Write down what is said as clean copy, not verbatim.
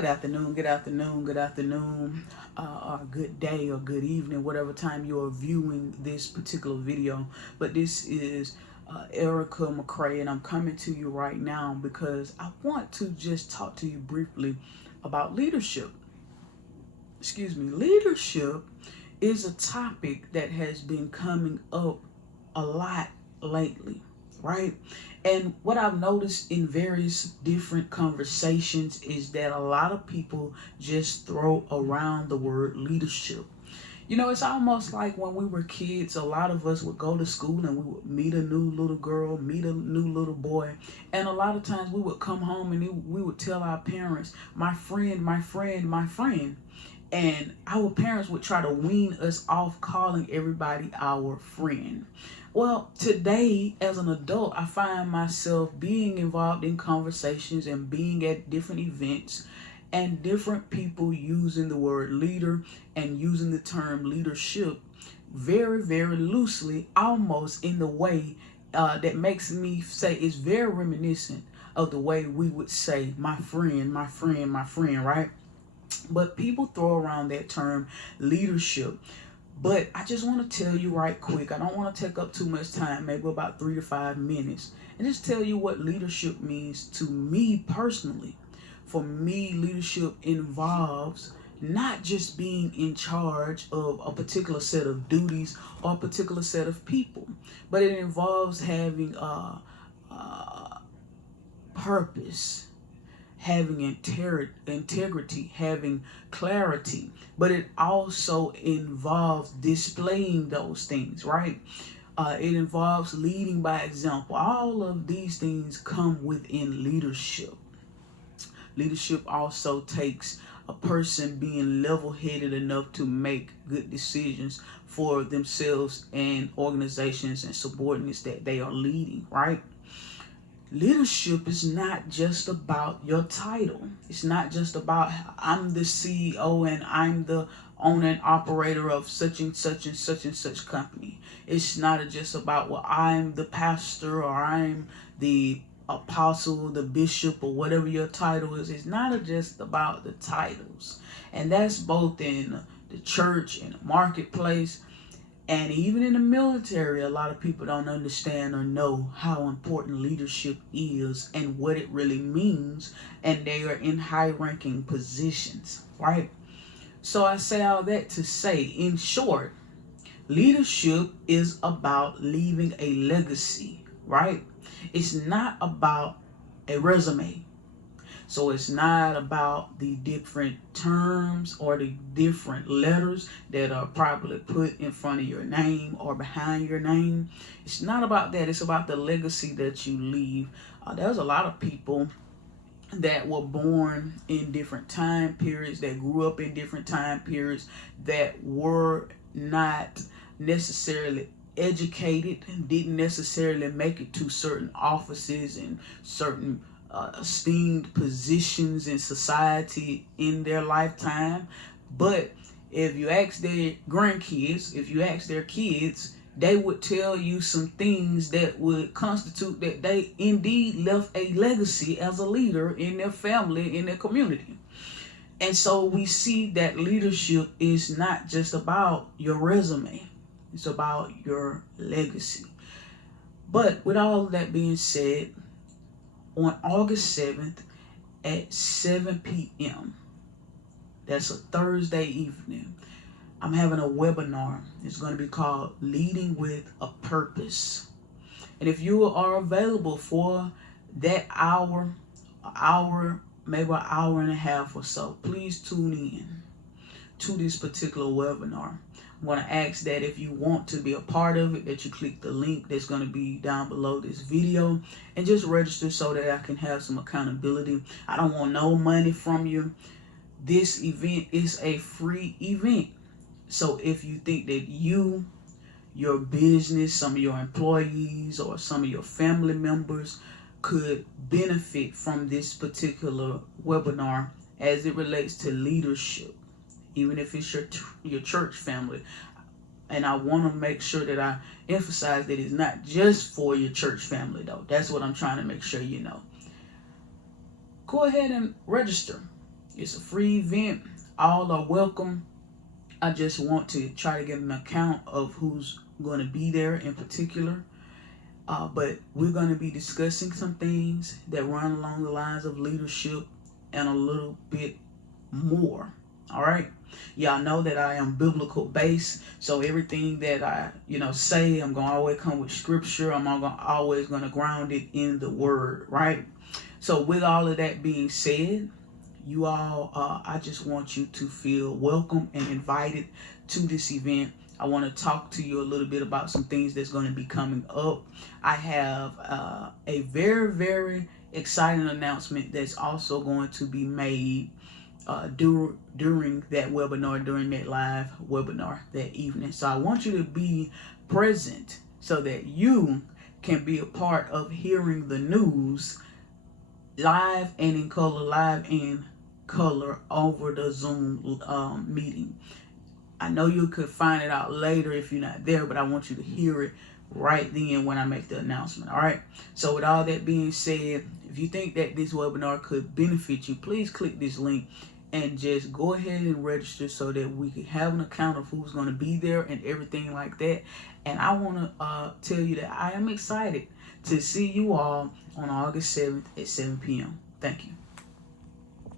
Good afternoon, good afternoon, good afternoon, or good day or good evening, whatever time you are viewing this particular video. But this is Erica McCray, and I'm coming to you right now because I want to just talk to you briefly about leadership. Excuse me, leadership is a topic that has been coming up a lot lately, right? And what I've noticed in various different conversations is that a lot of people just throw around the word leadership. You know, it's almost like when we were kids, a lot of us would go to school and we would meet a new little girl, meet a new little boy. And a lot of times we would come home and we would tell our parents, my friend, my friend, my friend. And our parents would try to wean us off calling everybody our friend. Well, today as an adult, I find myself being involved in conversations and being at different events and different people using the word leader and using the term leadership very, very loosely, almost in the way that makes me say it's very reminiscent of the way we would say my friend, my friend, my friend, right? But people throw around that term leadership. But I just want to tell you right quick, I don't want to take up too much time, maybe about 3 to 5 minutes, and just tell you what leadership means to me personally. For me, leadership involves not just being in charge of a particular set of duties or a particular set of people, but it involves having a purpose, having integrity, having clarity, but it also involves displaying those things, right? It involves leading by example. All of these things come within leadership. Leadership also takes a person being level-headed enough to make good decisions for themselves and organizations and subordinates that they are leading, right? Leadership is not just about your title. It's not just about I'm the CEO and I'm the owner and operator of such and such and such and such company. It's not just about, well, I'm the pastor or I'm the apostle, the bishop, or whatever your title is. It's not just about the titles. And that's both in the church and the marketplace. And even in the military, a lot of people don't understand or know how important leadership is and what it really means. And they are in high-ranking positions, right? So I say all that to say, in short, leadership is about leaving a legacy, right? It's not about a resume. So it's not about the different terms or the different letters that are probably put in front of your name or behind your name. It's not about that. It's about the legacy that you leave. There's a lot of people that were born in different time periods, that grew up in different time periods, that were not necessarily educated and didn't necessarily make it to certain offices and certain esteemed positions in society in their lifetime. But if you ask their grandkids, if you ask their kids, they would tell you some things that would constitute that they indeed left a legacy as a leader in their family, in their community. And so we see that leadership is not just about your resume, it's about your legacy. But with all of that being said, on August 7th at 7 p.m., that's a Thursday evening, I'm having a webinar. It's going to be called Leading with a Purpose. And if you are available for that hour, maybe an hour and a half or so, please tune in to this particular webinar. I'm going to ask that if you want to be a part of it, that you click the link that's going to be down below this video and just register so that I can have some accountability. I don't want no money from you. This event is a free event. So if you think that you, your business, some of your employees, or some of your family members could benefit from this particular webinar as it relates to leadership, even if it's your church family. And I want to make sure that I emphasize that it's not just for your church family, though. That's what I'm trying to make sure you know. Go ahead and register. It's a free event. All are welcome. I just want to try to get an account of who's going to be there in particular. But we're going to be discussing some things that run along the lines of leadership and a little bit more. All right. Y'all know that I am biblical based, so everything that I say, I'm gonna always come with scripture. I'm always gonna ground it in the word, right? So with all of that being said, you all, I just want you to feel welcome and invited to this event. I want to talk to you a little bit about some things that's going to be coming up. I have a very, very exciting announcement that's also going to be made during that webinar, during that live webinar that evening. So I want you to be present so that you can be a part of hearing the news live and in color over the Zoom meeting. I know you could find it out later if you're not there, but I want you to hear it right then when I make the announcement. All right. So with all that being said, if you think that this webinar could benefit you, please click this link and just go ahead and register so that we can have an account of who's going to be there and everything like that. And I want to tell you that I am excited to see you all on August 7th at 7 p.m. Thank you.